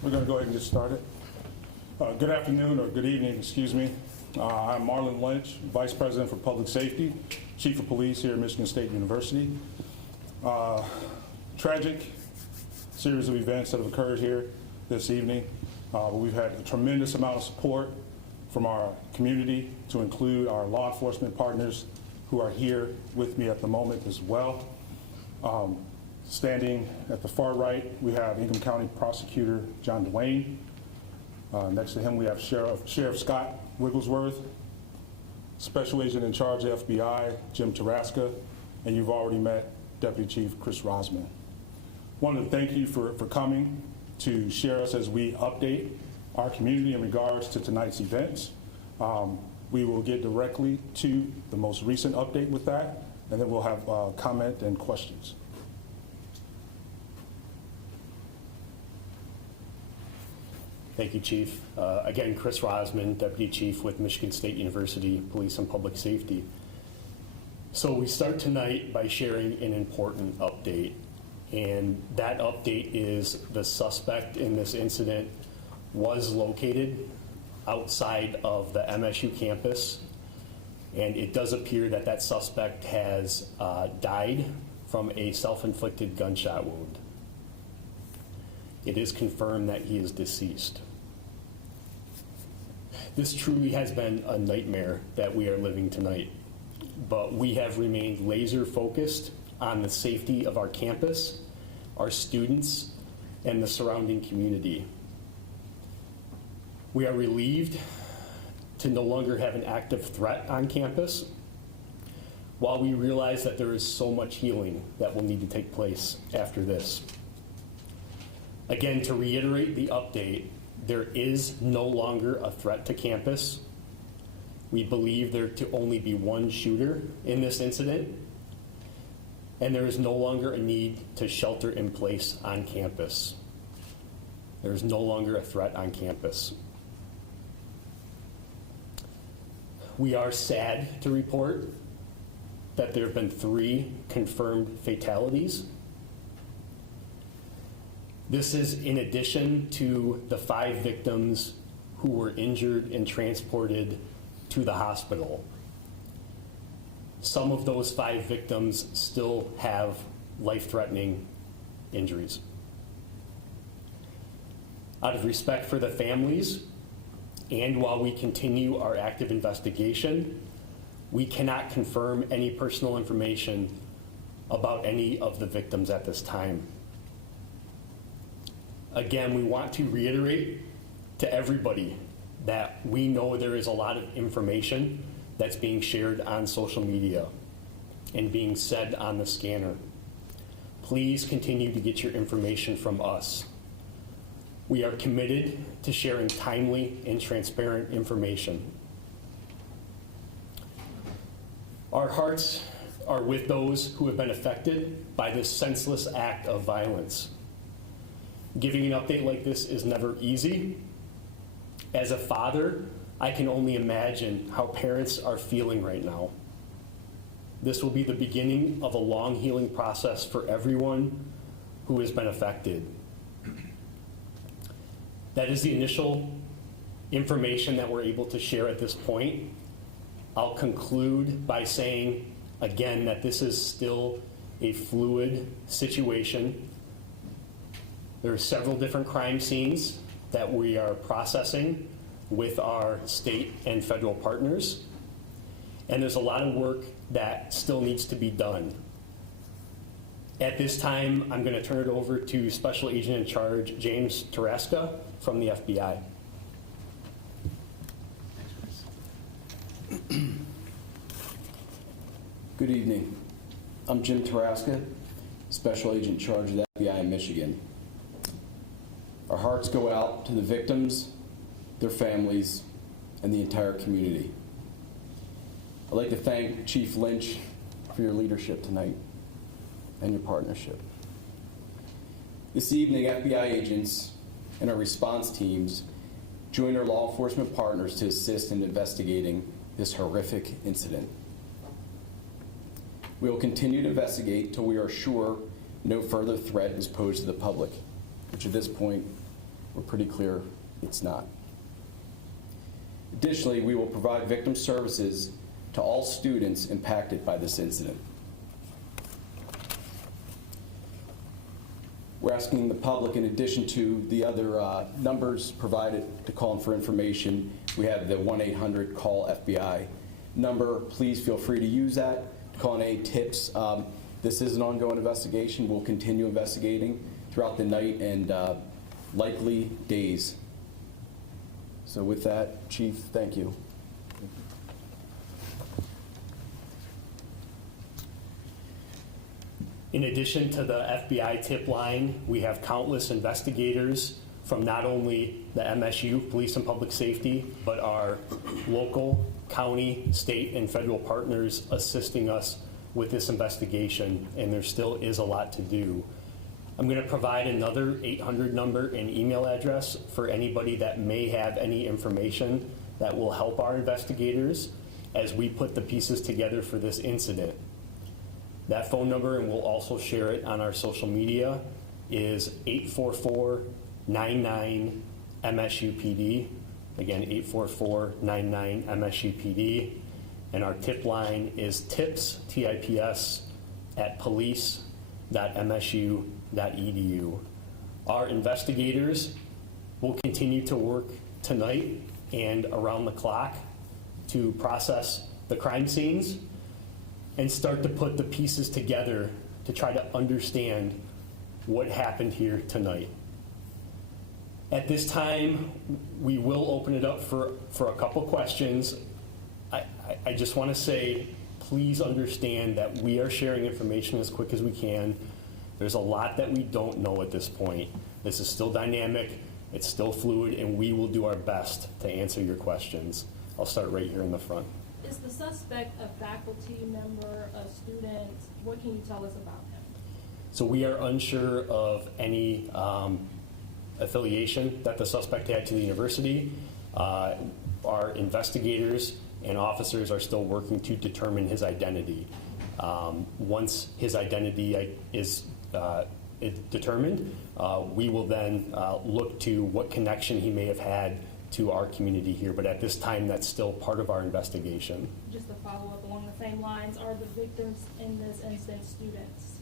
We're going to go ahead and get started. Good afternoon, or good evening, excuse me. I'm Marlon Lynch, Vice President for Public Safety, Chief of Police here at Michigan State University. Tragic series of events that have occurred here this evening. We've had a tremendous amount of support from our community, to include our law enforcement partners who are here with me at the moment as well. Standing at the far right, we have Ingham County Prosecutor John Duane. Next to him, we have Sheriff Scott Wigglesworth, Special Agent in Charge of FBI, Jim Taraska, and you've already met Deputy Chief Chris Rosman. Wanted to thank you for coming to share us as we update our community in regards to tonight's events. We will get directly to the most recent update with that, and then we'll have comment and questions. Thank you, Chief. Again, Chris Rosman, Deputy Chief with Michigan State University Police and Public Safety. So we start tonight by sharing an important update, and that update is the suspect in this incident was located outside of the MSU campus, and it does appear that that suspect has died from a self-inflicted gunshot wound. It is confirmed that he is deceased. This truly has been a nightmare that we are living tonight, but we have remained laser focused on the safety of our campus, our students, and the surrounding community. We are relieved to no longer have an active threat on campus, while we realize that there is so much healing that will need to take place after this. Again, to reiterate the update, there is no longer a threat to campus. We believe there to only be one shooter in this incident, and there is no longer a need to shelter in place on campus. There is no longer a threat on campus. We are sad to report that there have been 3 confirmed fatalities. This is in addition to the 5 victims who were injured and transported to the hospital. Some of those 5 victims still have life-threatening injuries. Out of respect for the families, and while we continue our active investigation, we cannot confirm any personal information about any of the victims at this time. Again, we want to reiterate to everybody that we know there is a lot of information that's being shared on social media and being said on the scanner. Please continue to get your information from us. We are committed to sharing timely and transparent information. Our hearts are with those who have been affected by this senseless act of violence. Giving an update like this is never easy. As a father, I can only imagine how parents are feeling right now. This will be the beginning of a long healing process for everyone who has been affected. That is the initial information that we're able to share at this point. I'll conclude by saying, again, that this is still a fluid situation. There are several different crime scenes that we are processing with our state and federal partners, and there's a lot of work that still needs to be done. At this time, I'm going to turn it over to Special Agent in Charge James Taraska from the FBI. Good evening. I'm Jim Taraska, Special Agent in Charge of the FBI in Michigan. Our hearts go out to the victims, their families, and the entire community. I'd like to thank Chief Lynch for your leadership tonight and your partnership. This evening, FBI agents and our response teams joined our law enforcement partners to assist in investigating this horrific incident. We will continue to investigate till we are sure no further threat is posed to the public, which at this point we're pretty clear it's not. Additionally, we will provide victim services to all students impacted by this incident. We're asking the public, in addition to the other numbers provided to call in for information, we have the 1-800 call FBI number. Please feel free to use that to call in any tips. This is an ongoing investigation. We'll continue investigating throughout the night and likely days. So with that, Chief, thank you. In addition to the FBI tip line, we have countless investigators from not only the MSU, Police and Public Safety, but our local, county, state, and federal partners assisting us with this investigation, and there still is a lot to do. I'm going to provide another 800 number and email address for anybody that may have any information that will help our investigators as we put the pieces together for this incident. That phone number, and we'll also share it on our social media, is 844-99-MSUPD. Again, 844-99-MSUPD. And our tip line is tips, T-I-P-S, at police.msu.edu. Our investigators will continue to work tonight and around the clock to process the crime scenes and start to put the pieces together to try to understand what happened here tonight. At this time, we will open it up for a couple questions. I just want to say, please understand that we are sharing information as quick as we can. There's a lot that we don't know at this point. This is still dynamic, it's still fluid, and we will do our best to answer your questions. I'll start right here in the front. Is the suspect a faculty member, a student? What can you tell us about him? So we are unsure of any affiliation that the suspect had to the university. Our investigators and officers are still working to determine his identity. Once his identity is determined, we will then look to what connection he may have had to our community here, but at this time, that's still part of our investigation. Just to follow up along the same lines, are the victims in this instance students?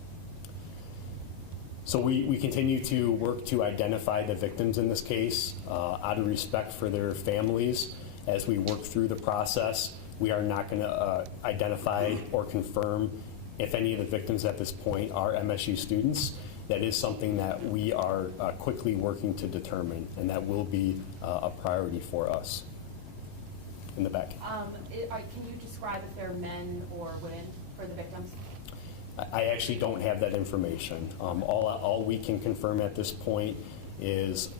So we continue to work to identify the victims in this case out of respect for their families. As we work through the process, we are not going to identify or confirm if any of the victims at this point are MSU students. That is something that we are quickly working to determine, and that will be a priority for us. In the back. Can you describe if they're men or women for the victims? I actually don't have that information. All we can confirm at this point is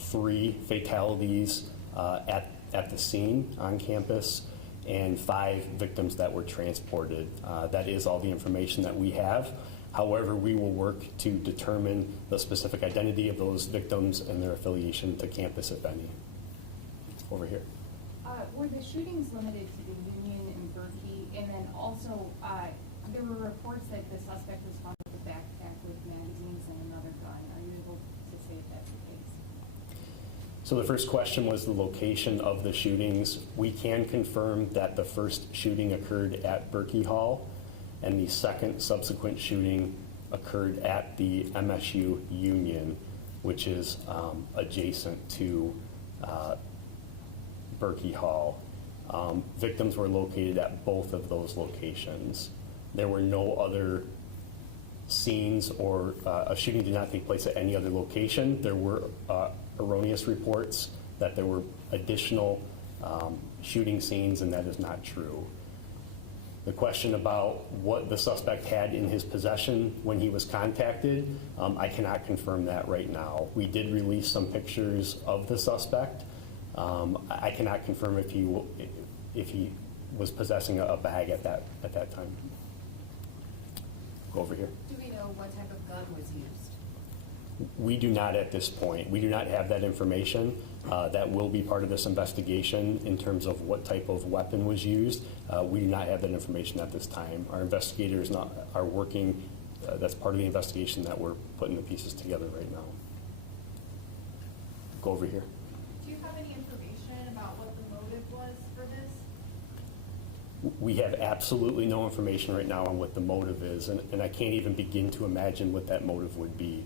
3 fatalities at the scene on campus and 5 victims that were transported. That is all the information that we have. However, we will work to determine the specific identity of those victims and their affiliation to campus, if any. Over here. Were the shootings limited to the Union and Berkey? And then also, there were reports that the suspect was found with a backpack with magazines and another gun. Are you able to say if that's the case? So the first question was the location of the shootings. We can confirm that the first shooting occurred at Berkey Hall, and the second subsequent shooting occurred at the MSU Union, which is adjacent to Berkey Hall. Victims were located at both of those locations. There were no other scenes, or a shooting did not take place at any other location. There were erroneous reports that there were additional shooting scenes, and that is not true. The question about what the suspect had in his possession when he was contacted, I cannot confirm that right now. We did release some pictures of the suspect. I cannot confirm if he was possessing a bag at that time. Go over here. Do we know what type of gun was used? We do not at this point. We do not have that information. That will be part of this investigation in terms of what type of weapon was used. We do not have that information at this time. Our investigators are working. That's part of the investigation that we're putting the pieces together right now. Go over here. Do you have any information about what the motive was for this? We have absolutely no information right now on what the motive is, and I can't even begin to imagine what that motive would be.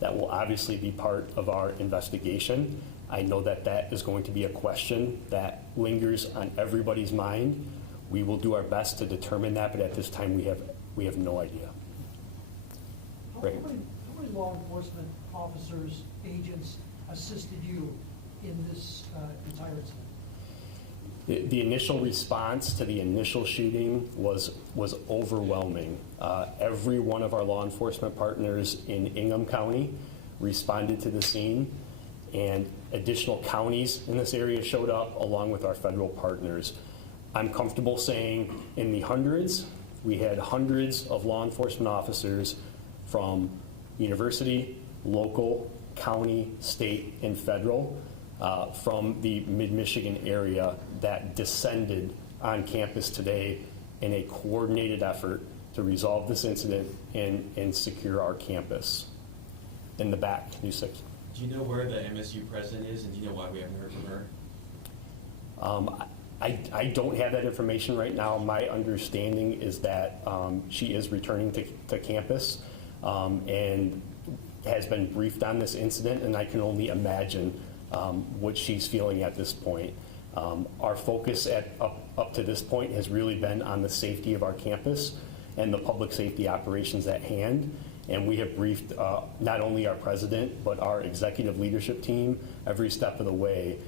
That will obviously be part of our investigation. I know that that is going to be a question that lingers on everybody's mind. We will do our best to determine that, but at this time we have no idea. Right. How many law enforcement officers, agents assisted you in this entire incident? The initial response to the initial shooting was overwhelming. Every one of our law enforcement partners in Ingham County responded to the scene, and additional counties in this area showed up along with our federal partners. I'm comfortable saying in the hundreds. We had hundreds of law enforcement officers from university, local, county, state, and federal from the mid-Michigan area that descended on campus today in a coordinated effort to resolve this incident and secure our campus. In the back, U6. Do you know where the MSU president is, and do you know why we haven't heard from her? I don't have that information right now. My understanding is that she is returning to campus and has been briefed on this incident, and I can only imagine what she's feeling at this point. Our focus up to this point has really been on the safety of our campus and the public safety operations at hand. And we have briefed not only our president, but our executive leadership team every step of the way.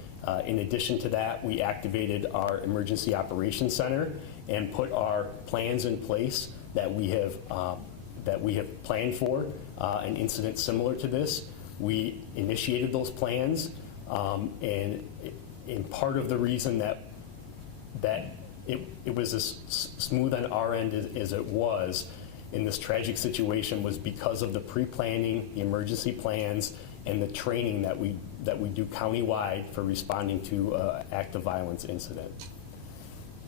In addition to that, we activated our Emergency Operations Center and put our plans in place that we have planned for an incident similar to this. We initiated those plans, and part of the reason that it was as smooth on our end as it was in this tragic situation was because of the pre-planning, the emergency plans, and the training that we do countywide for responding to active violence incident.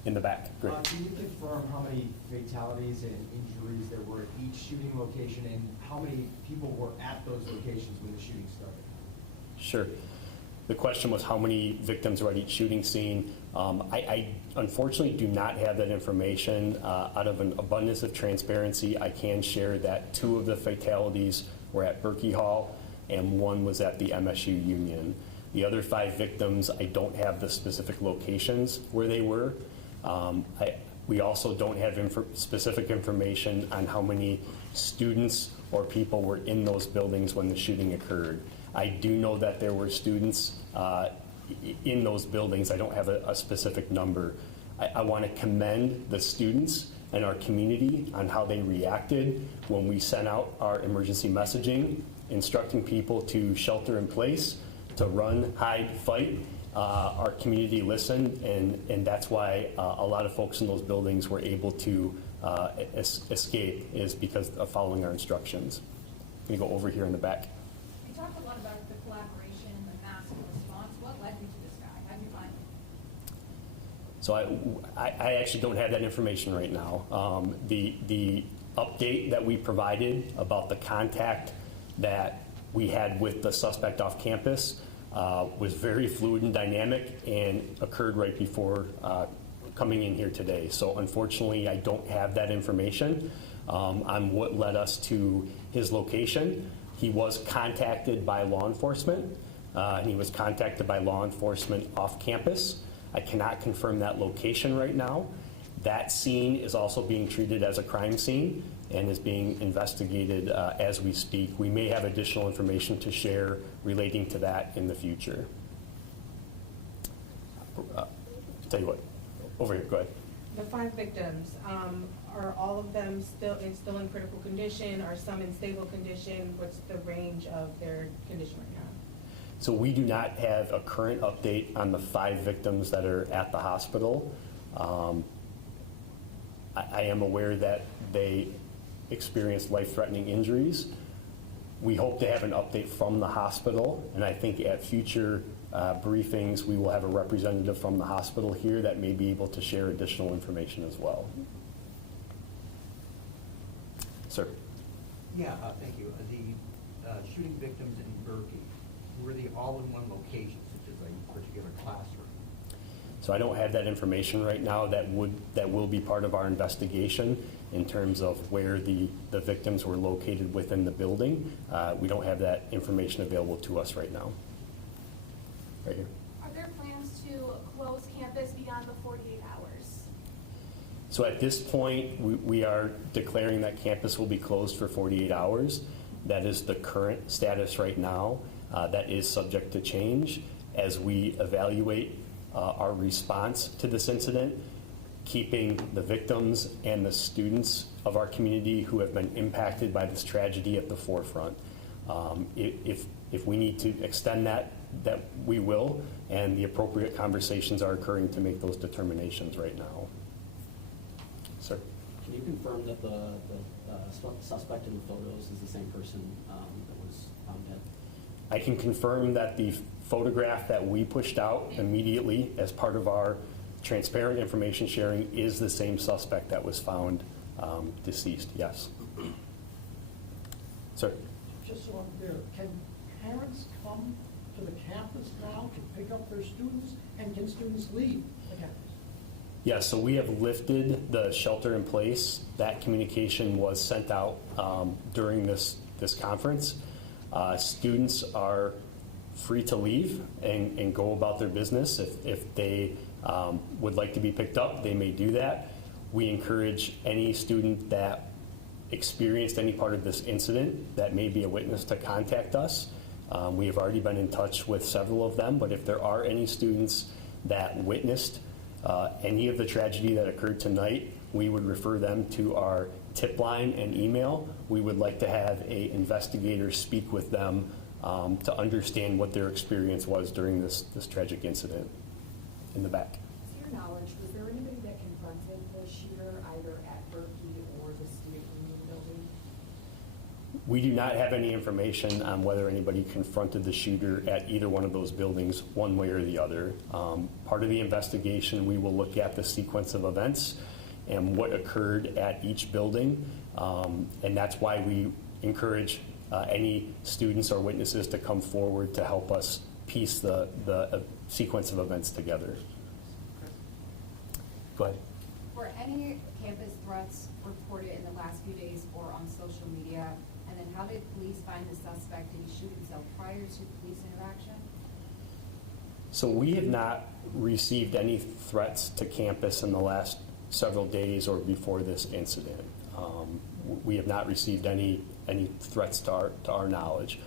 In the back, great. Can you confirm how many fatalities and injuries there were at each shooting location, and how many people were at those locations when the shooting started? Sure. The question was how many victims were at each shooting scene. I unfortunately do not have that information. Out of an abundance of transparency, I can share that 2 of the fatalities were at Berkey Hall and 1 was at the MSU Union. The other 5 victims, I don't have the specific locations where they were. We also don't have specific information on how many students or people were in those buildings when the shooting occurred. I do know that there were students in those buildings. I don't have a specific number. I want to commend the students and our community on how they reacted when we sent out our emergency messaging, instructing people to shelter in place, to run, hide, fight. Our community listened, and that's why a lot of folks in those buildings were able to escape, is because of following our instructions. I'm going to go over here in the back. You talked a lot about the collaboration and the mass response. What led you to this guy? How did you find him? So I actually don't have that information right now. The update that we provided about the contact that we had with the suspect off campus was very fluid and dynamic and occurred right before coming in here today. So unfortunately, I don't have that information on what led us to his location. He was contacted by law enforcement, and he was contacted by law enforcement off campus. I cannot confirm that location right now. That scene is also being treated as a crime scene and is being investigated as we speak. We may have additional information to share relating to that in the future. Tell you what, over here, go ahead. The 5 victims, are all of them still in critical condition? Are some in stable condition? What's the range of their condition right now? So we do not have a current update on the 5 victims that are at the hospital. I am aware that they experienced life-threatening injuries. We hope to have an update from the hospital, and I think at future briefings we will have a representative from the hospital here that may be able to share additional information as well. Sir. Yeah, thank you. The shooting victims in Berkey, were they all in one location, such as a particular classroom? So I don't have that information right now. That will be part of our investigation in terms of where the victims were located within the building. We don't have that information available to us right now. Right here. Are there plans to close campus beyond the 48 hours? So at this point, we are declaring that campus will be closed for 48 hours. That is the current status right now. That is subject to change as we evaluate our response to this incident, keeping the victims and the students of our community who have been impacted by this tragedy at the forefront. If we need to extend that we will, and the appropriate conversations are occurring to make those determinations right now. Sir? Can you confirm that the suspect in the photos is the same person that was found dead? I can confirm that the photograph that we pushed out immediately as part of our transparent information sharing is the same suspect that was found deceased, yes. Sir? Just so I'm clear, can parents come to the campus now to pick up their students, and can students leave the campus? Yes, so we have lifted the shelter in place. That communication was sent out during this conference. Students are free to leave and go about their business. If they would like to be picked up, they may do that. We encourage any student that experienced any part of this incident that may be a witness to contact us. We have already been in touch with several of them, but if there are any students that witnessed any of the tragedy that occurred tonight, we would refer them to our tip line and email. We would like to have an investigator speak with them to understand what their experience was during this tragic incident. In the back. To your knowledge, was there anybody that confronted the shooter either at Berkey or the student union building? We do not have any information on whether anybody confronted the shooter at either one of those buildings, one way or the other. Part of the investigation, we will look at the sequence of events and what occurred at each building, and that's why we encourage any students or witnesses to come forward to help us piece the sequence of events together. Go ahead. Were any campus threats reported in the last few days or on social media? And then how did police find the suspect? Did he shoot himself prior to police interaction? So we have not received any threats to campus in the last several days or before this incident. We have not received any threats to our knowledge.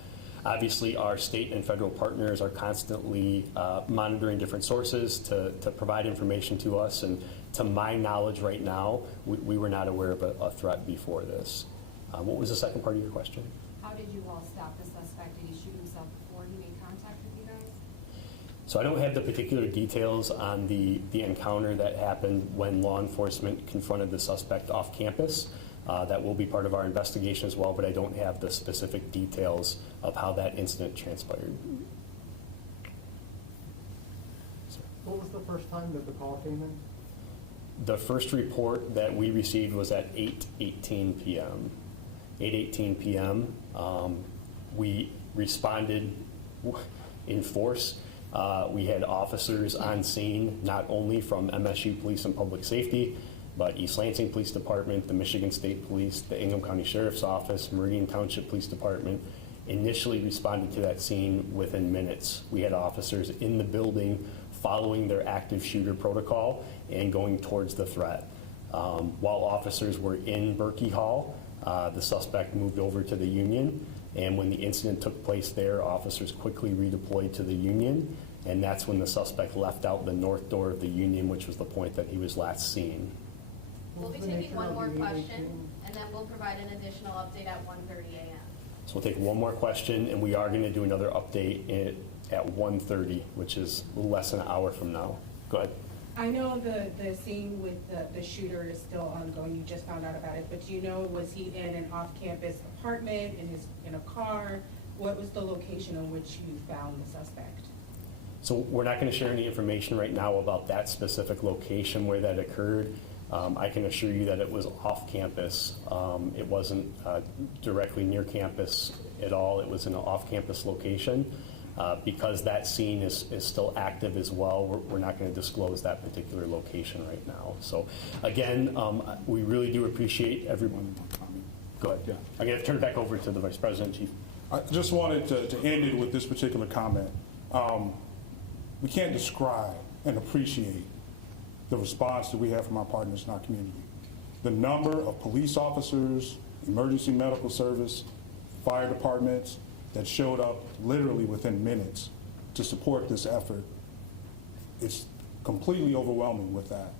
Obviously, our state and federal partners are constantly monitoring different sources to provide information to us. And to my knowledge right now, we were not aware of a threat before this. What was the second part of your question? How did you all stop the suspect? Did he shoot himself before he made contact with you guys? So I don't have the particular details on the encounter that happened when law enforcement confronted the suspect off campus. That will be part of our investigation as well, but I don't have the specific details of how that incident transpired. What was the first time that the call came in? The first report that we received was at 8:18 p.m. 8:18 p.m. We responded in force. We had officers on scene, not only from MSU Police and Public Safety, but East Lansing Police Department, the Michigan State Police, the Ingham County Sheriff's Office, Meridian Township Police Department, initially responded to that scene within minutes. We had officers in the building following their active shooter protocol and going towards the threat. While officers were in Berkey Hall, the suspect moved over to the Union, and when the incident took place there, officers quickly redeployed to the Union, and that's when the suspect left out the north door of the Union, which was the point that he was last seen. We'll be taking one more question, and then we'll provide an additional update at 1:30 a.m. So we'll take one more question, and we are going to do another update at 1:30, which is a little less than an hour from now. Go ahead. I know the scene with the shooter is still ongoing. You just found out about it, but you know, was he in an off-campus apartment, in a car? What was the location in which you found the suspect? So we're not going to share any information right now about that specific location where that occurred. I can assure you that it was off campus. It wasn't directly near campus at all. It was in an off-campus location. Because that scene is still active as well, we're not going to disclose that particular location right now. So again, we really do appreciate everyone. Go ahead. Yeah. I'm going to turn it back over to the Vice President, Chief. I just wanted to end it with this particular comment. We can't describe and appreciate the response that we have from our partners in our community. The number of police officers, emergency medical service, fire departments that showed up literally within minutes to support this effort, it's completely overwhelming with that.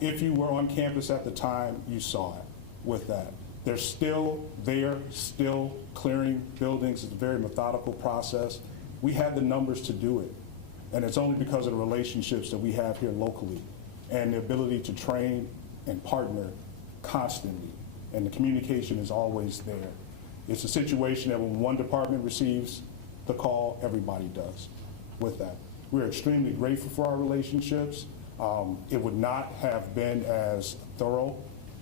If you were on campus at the time, you saw it with that. They're still there, still clearing buildings. It's a very methodical process. We had the numbers to do it, and it's only because of the relationships that we have here locally and the ability to train and partner constantly, and the communication is always there. It's a situation that when one department receives the call, everybody does with that. We're extremely grateful for our relationships. It would not have been as thorough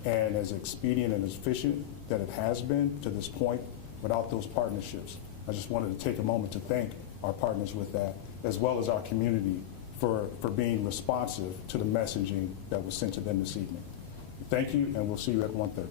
and as expedient and as efficient that it has been to this point without those partnerships. I just wanted to take a moment to thank our partners with that, as well as our community for being responsive to the messaging that was sent to them this evening. Thank you, and we'll see you at 1:30.